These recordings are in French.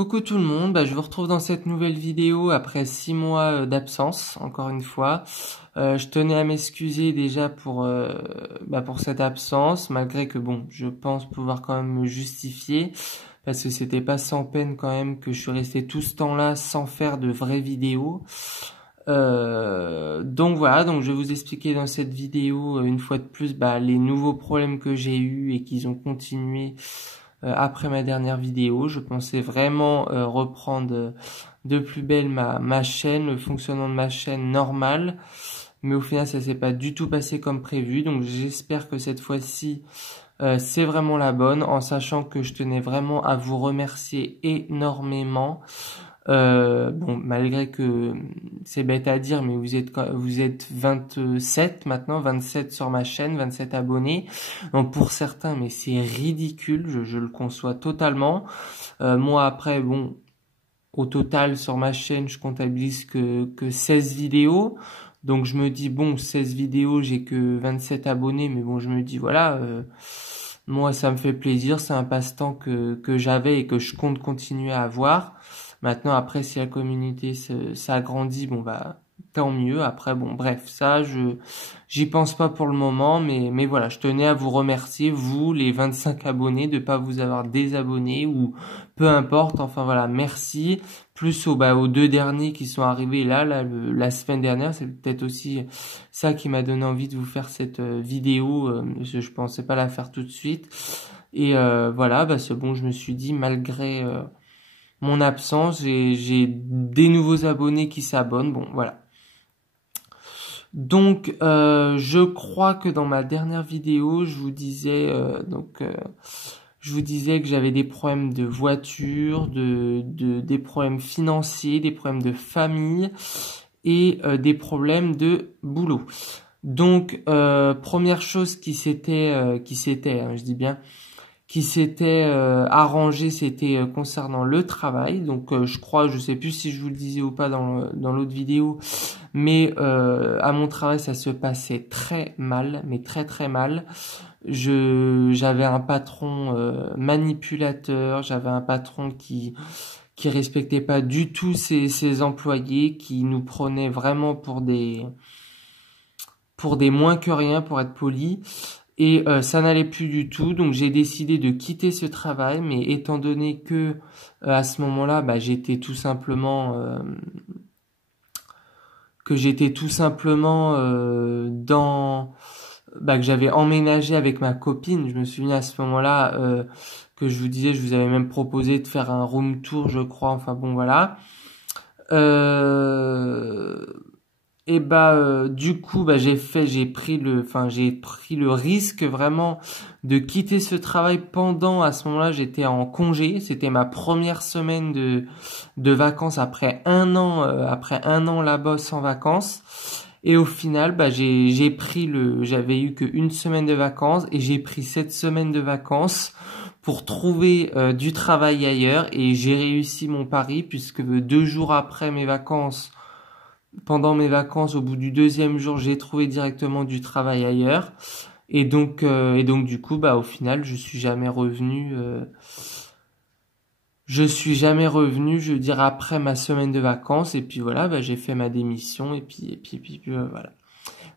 Coucou tout le monde, je vous retrouve dans cette nouvelle vidéo après 6 mois d'absence, encore une fois. Je tenais à m'excuser déjà pour cette absence, malgré que bon, je pense pouvoir quand même me justifier, parce que c'était pas sans peine quand même que je suis resté tout ce temps-là sans faire de vraies vidéos. Donc voilà, donc je vais vous expliquer dans cette vidéo une fois de plus les nouveaux problèmes que j'ai eus et qu'ils ont continué après ma dernière vidéo. Je pensais vraiment reprendre de plus belle ma chaîne, le fonctionnement de ma chaîne normal, mais au final ça s'est pas du tout passé comme prévu, donc j'espère que cette fois-ci c'est vraiment la bonne, en sachant que je tenais vraiment à vous remercier énormément. Bon, malgré que c'est bête à dire, mais vous êtes 27 maintenant, 27 sur ma chaîne, 27 abonnés. Donc pour certains, mais c'est ridicule, je le conçois totalement. Moi après, bon, au total sur ma chaîne, je comptabilise que 16 vidéos. Donc je me dis, bon, 16 vidéos, j'ai que 27 abonnés, mais bon, je me dis, voilà, moi ça me fait plaisir, c'est un passe-temps que j'avais et que je compte continuer à avoir. Maintenant, après, si la communauté s'agrandit, bon tant mieux. Après, bon, bref, ça, j'y pense pas pour le moment, mais voilà, je tenais à vous remercier, vous, les 25 abonnés, de pas vous avoir désabonné ou peu importe. Enfin voilà, merci. Plus aux deux derniers qui sont arrivés la semaine dernière, c'est peut-être aussi ça qui m'a donné envie de vous faire cette vidéo. Je pensais pas la faire tout de suite. Et voilà, c'est bon, je me suis dit, malgré mon absence, j'ai des nouveaux abonnés qui s'abonnent, bon voilà. Donc je crois que dans ma dernière vidéo, je vous disais que j'avais des problèmes de voiture, des problèmes financiers, des problèmes de famille et des problèmes de boulot. Donc première chose qui s'était je dis bien qui s'était arrangé, c'était concernant le travail. Donc je sais plus si je vous le disais ou pas dans l'autre vidéo, mais à mon travail ça se passait très mal, mais très très mal. J'avais un patron manipulateur, j'avais un patron qui respectait pas du tout ses employés, qui nous prenait vraiment pour des moins que rien, pour être poli. Et ça n'allait plus du tout, donc j'ai décidé de quitter ce travail, mais étant donné que à ce moment-là, j'étais tout simplement que j'avais emménagé avec ma copine. Je me souviens à ce moment-là que je vous disais, je vous avais même proposé de faire un room tour, je crois. Enfin bon, voilà. Et du coup j'ai pris le risque vraiment de quitter ce travail pendant, à ce moment-là j'étais en congé, c'était ma première semaine de vacances après un an là-bas sans vacances. Et au final j'avais eu qu'une semaine de vacances et j'ai pris cette semaine de vacances pour trouver du travail ailleurs, et j'ai réussi mon pari, puisque 2 jours après pendant mes vacances, au bout du 2e jour, j'ai trouvé directement du travail ailleurs. Et donc du coup, au final, je suis jamais revenu. Je veux dire, après ma semaine de vacances. Et puis voilà, j'ai fait ma démission. Et puis voilà.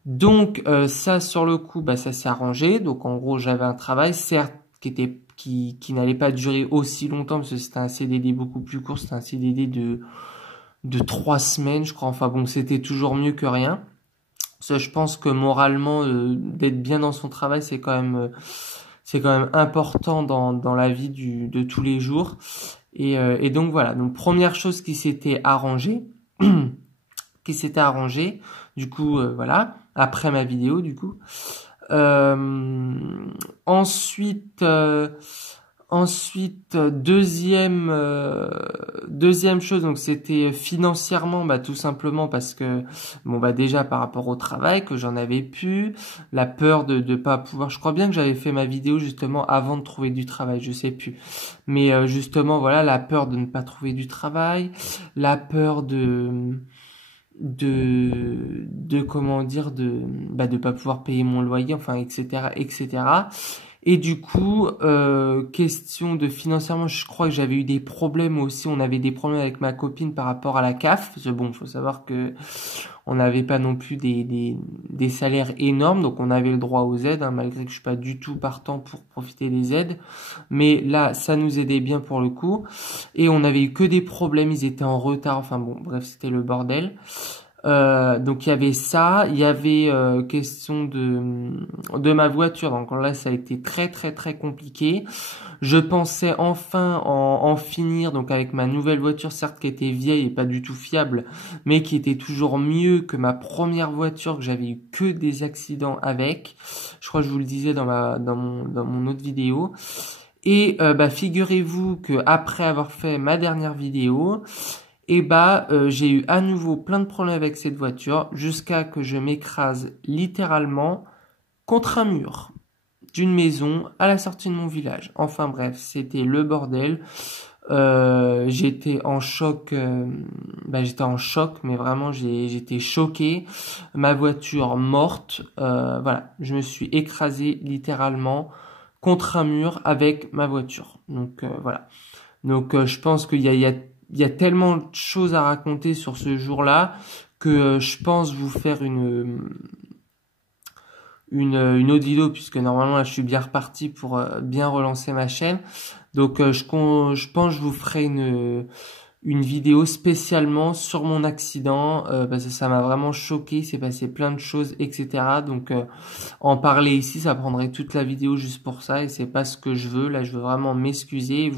Donc ça, sur le coup, ça s'est arrangé. Donc en gros, j'avais un travail, certes, qui n'allait pas durer aussi longtemps, parce que c'était un CDD beaucoup plus court. C'était un CDD de 3 semaines, je crois. Enfin bon, c'était toujours mieux que rien. Ça, je pense que moralement, d'être bien dans son travail, c'est quand même important dans la vie de tous les jours. Et donc voilà. Donc première chose qui s'était arrangée, du coup voilà, après ma vidéo du coup. Ensuite, deuxième chose, donc c'était financièrement, tout simplement parce que déjà par rapport au travail, que j'en avais plus, la peur de pas pouvoir. Je crois bien que j'avais fait ma vidéo justement avant de trouver du travail, je sais plus, mais justement voilà, la peur de ne pas trouver du travail, la peur de comment dire, de pas pouvoir payer mon loyer, enfin etc. Et du coup, question de financièrement, je crois que j'avais eu des problèmes aussi. On avait des problèmes avec ma copine par rapport à la CAF. Parce que bon, faut savoir que on n'avait pas non plus des salaires énormes, donc on avait le droit aux aides, hein, malgré que je suis pas du tout partant pour profiter des aides. Mais là, ça nous aidait bien pour le coup. Et on avait eu que des problèmes, ils étaient en retard. Enfin bon, bref, c'était le bordel. Donc il y avait ça, il y avait question de ma voiture. Donc là ça a été très très très compliqué. Je pensais enfin en finir donc avec ma nouvelle voiture, certes qui était vieille et pas du tout fiable, mais qui était toujours mieux que ma première voiture que j'avais eu que des accidents avec. Je crois que je vous le disais dans mon autre vidéo. Et bah figurez-vous que après avoir fait ma dernière vidéo, et bah j'ai eu à nouveau plein de problèmes avec cette voiture jusqu'à que je m'écrase littéralement contre un mur d'une maison à la sortie de mon village. Enfin bref, c'était le bordel. J'étais en choc, j'étais en choc, mais vraiment j'étais choqué. Ma voiture morte, voilà, je me suis écrasé littéralement contre un mur avec ma voiture. Donc voilà. Donc je pense qu'il y a tellement de choses à raconter sur ce jour-là que je pense vous faire une autre vidéo, puisque normalement là je suis bien reparti pour bien relancer ma chaîne. Donc je pense que je vous ferai une vidéo spécialement sur mon accident, parce que ça m'a vraiment choqué, il s'est passé plein de choses, etc. Donc en parler ici, ça prendrait toute la vidéo juste pour ça, et c'est pas ce que je veux. Là je veux vraiment m'excuser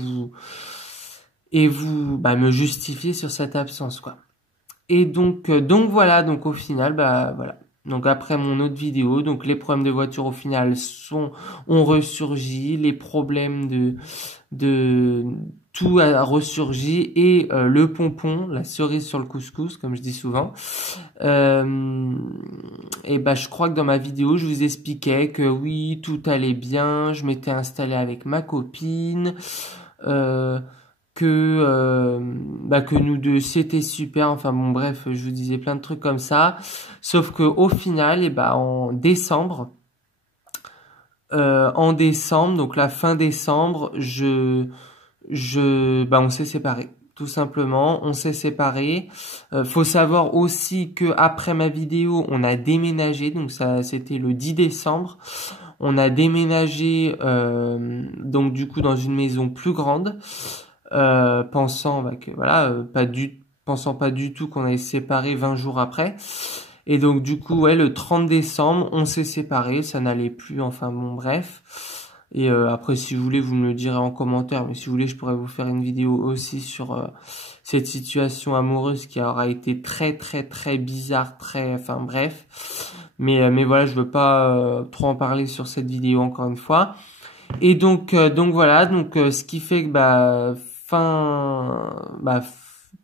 et vous me justifier sur cette absence, quoi. Et donc voilà, donc au final, voilà. Donc après mon autre vidéo, donc les problèmes de voiture au final ont ressurgi, les problèmes de tout a ressurgi, et le pompon, la cerise sur le couscous, comme je dis souvent. Et je crois que dans ma vidéo, je vous expliquais que oui, tout allait bien, je m'étais installé avec ma copine, que nous deux c'était super. Enfin bon, bref, je vous disais plein de trucs comme ça, sauf que au final, en décembre, donc la fin décembre, on s'est séparés. Tout simplement, on s'est séparés. Faut savoir aussi que après ma vidéo, on a déménagé. Donc ça, c'était le 10 décembre. On a déménagé, donc du coup dans une maison plus grande, pensant pensant pas du tout qu'on allait se séparer 20 jours après. Et donc du coup, ouais, le 30 décembre, on s'est séparés, ça n'allait plus. Enfin bon, bref. Et après, si vous voulez, vous me le direz en commentaire. Mais si vous voulez, je pourrais vous faire une vidéo aussi sur cette situation amoureuse qui aura été très très très bizarre, enfin bref. Mais voilà, je veux pas trop en parler sur cette vidéo encore une fois. Et donc voilà, ce qui fait que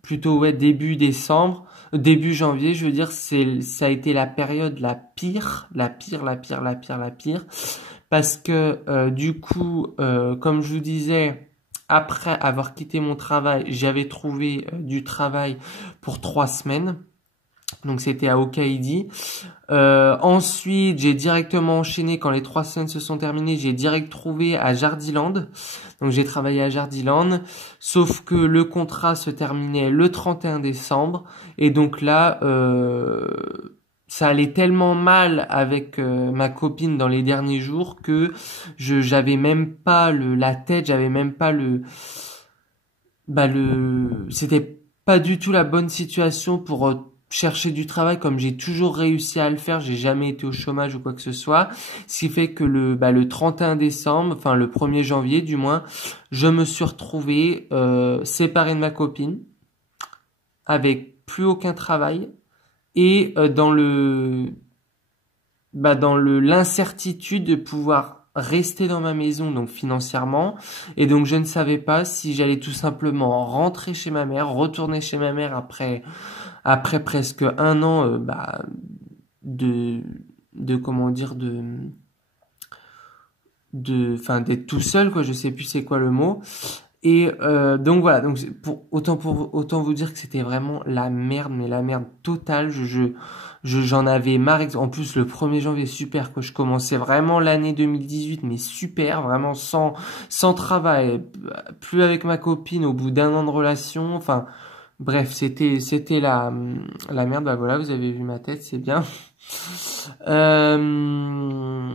plutôt ouais, début janvier, je veux dire, ça a été la période la pire, parce que du coup, comme je vous disais, après avoir quitté mon travail, j'avais trouvé du travail pour 3 semaines. Donc c'était à Hokkaido. Ensuite, j'ai directement enchaîné quand les 3 semaines se sont terminées. J'ai direct trouvé à Jardiland. Donc j'ai travaillé à Jardiland. Sauf que le contrat se terminait le 31 décembre. Et donc là, ça allait tellement mal avec ma copine dans les derniers jours que j'avais même pas la tête, j'avais même pas c'était pas du tout la bonne situation pour chercher du travail, comme j'ai toujours réussi à le faire, j'ai jamais été au chômage ou quoi que ce soit. Ce qui fait que le 31 décembre, enfin le 1er janvier du moins, je me suis retrouvé séparé de ma copine, avec plus aucun travail, et dans l'incertitude de pouvoir rester dans ma maison, donc financièrement. Et donc je ne savais pas si j'allais tout simplement rentrer chez ma mère, retourner chez ma mère après presque 1 an d'être tout seul, quoi, je sais plus c'est quoi le mot. Et donc voilà, donc autant vous dire que c'était vraiment la merde, mais la merde totale. J'en avais marre. En plus, le 1er janvier, super, quoi. Je commençais vraiment l'année 2018, mais super, vraiment sans travail, plus avec ma copine au bout d'un an de relation. Enfin, bref, c'était la merde. Bah voilà, vous avez vu ma tête, c'est bien. Euh,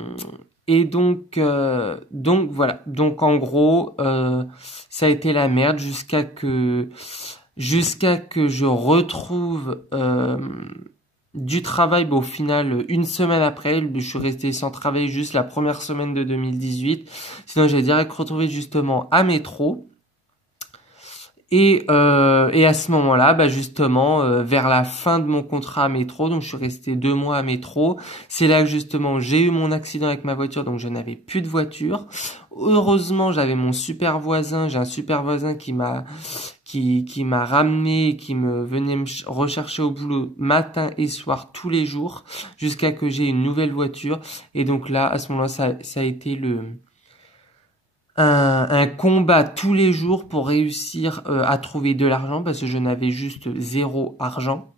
et donc voilà. Donc en gros, ça a été la merde jusqu'à que je retrouve du travail. Bah, au final, une semaine après, je suis resté sans travail juste la première semaine de 2018. Sinon, j'ai direct retrouvé justement à Métro. Et à ce moment-là, bah justement, vers la fin de mon contrat à Métro, donc je suis resté 2 mois à Métro, c'est là que justement j'ai eu mon accident avec ma voiture, donc je n'avais plus de voiture. Heureusement, j'avais mon super voisin, j'ai un super voisin qui m'a ramené, qui me venait rechercher au boulot matin et soir tous les jours, jusqu'à que j'ai une nouvelle voiture. Et donc là, à ce moment-là, ça a été un combat tous les jours pour réussir à trouver de l'argent, parce que je n'avais juste zéro argent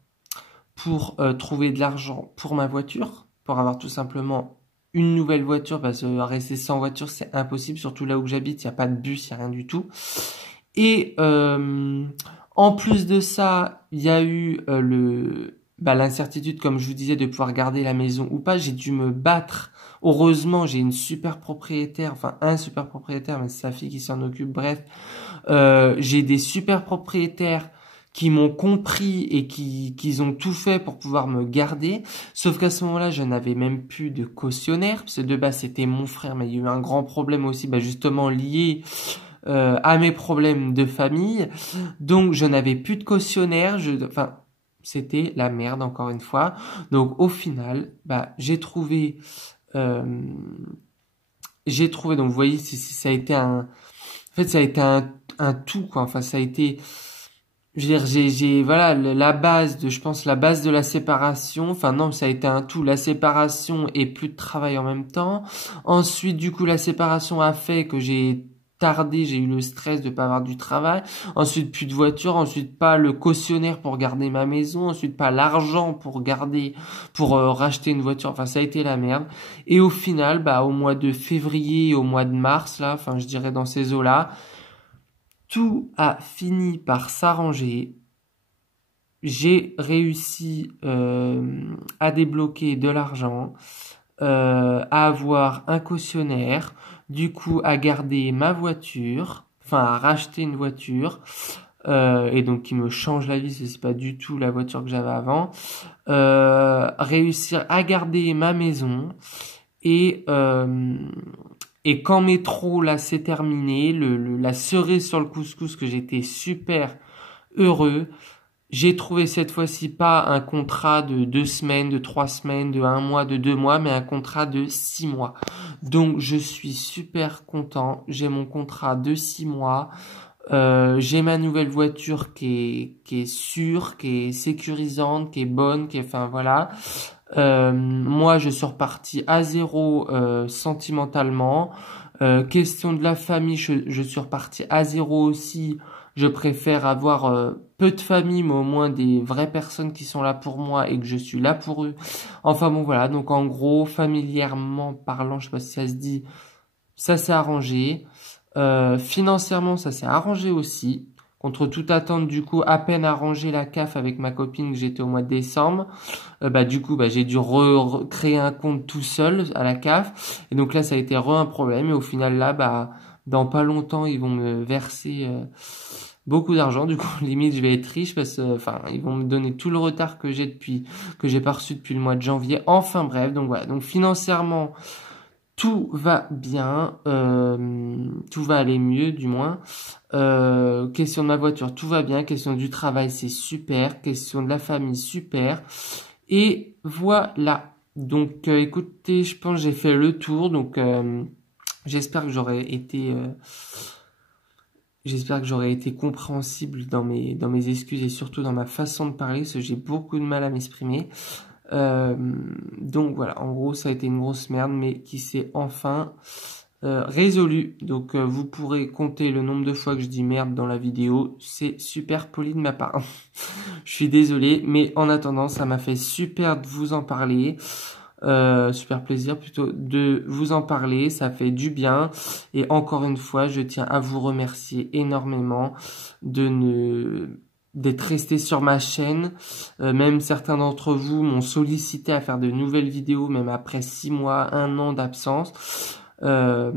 pour trouver de l'argent pour ma voiture, pour avoir tout simplement une nouvelle voiture, parce que rester sans voiture c'est impossible, surtout là où j'habite, il n'y a pas de bus, il n'y a rien du tout. Et en plus de ça, il y a eu l'incertitude, comme je vous disais, de pouvoir garder la maison ou pas. J'ai dû me battre. Heureusement, j'ai une super propriétaire, enfin un super propriétaire, mais c'est sa fille qui s'en occupe. Bref, j'ai des super propriétaires qui m'ont compris et qui ont tout fait pour pouvoir me garder. Sauf qu'à ce moment-là, je n'avais même plus de cautionnaire, parce que de base c'était mon frère, mais il y a eu un grand problème aussi, justement lié à mes problèmes de famille. Donc je n'avais plus de cautionnaire, enfin c'était la merde encore une fois. Donc au final, euh, donc vous voyez, ça a été en fait ça a été un tout quoi. Enfin ça a été, je veux dire, voilà, je pense, la base de la séparation. Enfin, non, ça a été un tout, la séparation et plus de travail en même temps. Ensuite, du coup, la séparation a fait que j'ai tardé, j'ai eu le stress de pas avoir du travail. Ensuite, plus de voiture. Ensuite, pas le cautionnaire pour garder ma maison. Ensuite, pas l'argent pour racheter une voiture. Enfin, ça a été la merde. Et au final, au mois de février, au mois de mars, là, enfin, je dirais dans ces eaux-là, tout a fini par s'arranger. J'ai réussi à débloquer de l'argent, à avoir un cautionnaire, du coup à garder ma voiture, enfin à racheter une voiture, et donc qui me change la vie, c'est pas du tout la voiture que j'avais avant, réussir à garder ma maison, et quand Métro là c'est terminé, la cerise sur le couscous, que j'étais super heureux. J'ai trouvé cette fois-ci pas un contrat de 2 semaines, de 3 semaines, de 1 mois, de 2 mois, mais un contrat de 6 mois. Donc je suis super content. J'ai mon contrat de 6 mois. J'ai ma nouvelle voiture qui est sûre, qui est sécurisante, qui est bonne, enfin voilà. Moi, je suis reparti à zéro sentimentalement. Question de la famille, je suis reparti à zéro aussi. Je préfère avoir peu de famille, mais au moins des vraies personnes qui sont là pour moi et que je suis là pour eux. Enfin bon, voilà. Donc en gros, familièrement parlant, je sais pas si ça se dit, ça s'est arrangé. Financièrement, ça s'est arrangé aussi. Contre toute attente, du coup, à peine arrangé la CAF avec ma copine que j'étais au mois de décembre. Du coup, j'ai dû recréer un compte tout seul à la CAF. Et donc là, ça a été un problème. Et au final, là, dans pas longtemps, ils vont me verser beaucoup d'argent. Du coup, limite, je vais être riche parce que, enfin, ils vont me donner tout le retard que j'ai pas reçu depuis le mois de janvier. Enfin bref, donc voilà. Donc financièrement, tout va bien, tout va aller mieux du moins. Question de ma voiture, tout va bien. Question du travail, c'est super. Question de la famille, super. Et voilà. Donc écoutez, je pense que j'ai fait le tour. Donc j'espère que j'aurais été compréhensible dans mes excuses et surtout dans ma façon de parler, parce que j'ai beaucoup de mal à m'exprimer. Donc voilà, en gros ça a été une grosse merde, mais qui s'est enfin résolu. Donc vous pourrez compter le nombre de fois que je dis merde dans la vidéo. C'est super poli de ma part. Je suis désolé, mais en attendant, ça m'a fait super de vous en parler. Super plaisir plutôt de vous en parler, ça fait du bien. Et encore une fois, je tiens à vous remercier énormément d'être resté sur ma chaîne. Même certains d'entre vous m'ont sollicité à faire de nouvelles vidéos, même après 6 mois, 1 an d'absence. Voilà.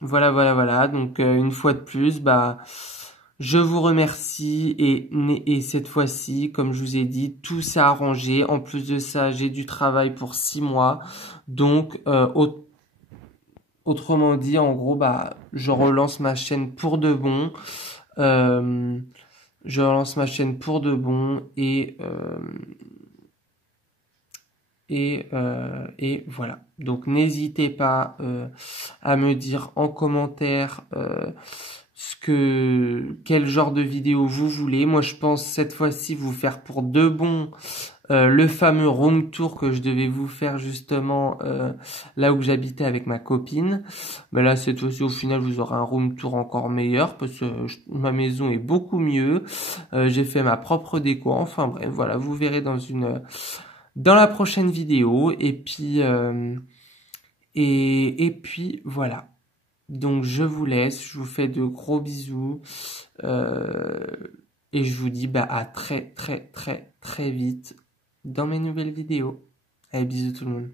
Voilà. Donc, une fois de plus, bah, je vous remercie et cette fois-ci, comme je vous ai dit, tout s'est arrangé. En plus de ça, j'ai du travail pour 6 mois. Donc, autrement dit, en gros, bah, je relance ma chaîne pour de bon. Euh, je relance ma chaîne pour de bon et voilà. Donc n'hésitez pas à me dire en commentaire quel genre de vidéo vous voulez. Moi je pense cette fois-ci vous faire pour de bon le fameux room tour que je devais vous faire justement là où j'habitais avec ma copine. Mais là cette fois-ci au final vous aurez un room tour encore meilleur parce que ma maison est beaucoup mieux. J'ai fait ma propre déco. Enfin bref, voilà, vous verrez dans la prochaine vidéo et puis voilà. Donc je vous laisse, je vous fais de gros bisous et je vous dis bah à très vite dans mes nouvelles vidéos. Allez, bisous tout le monde.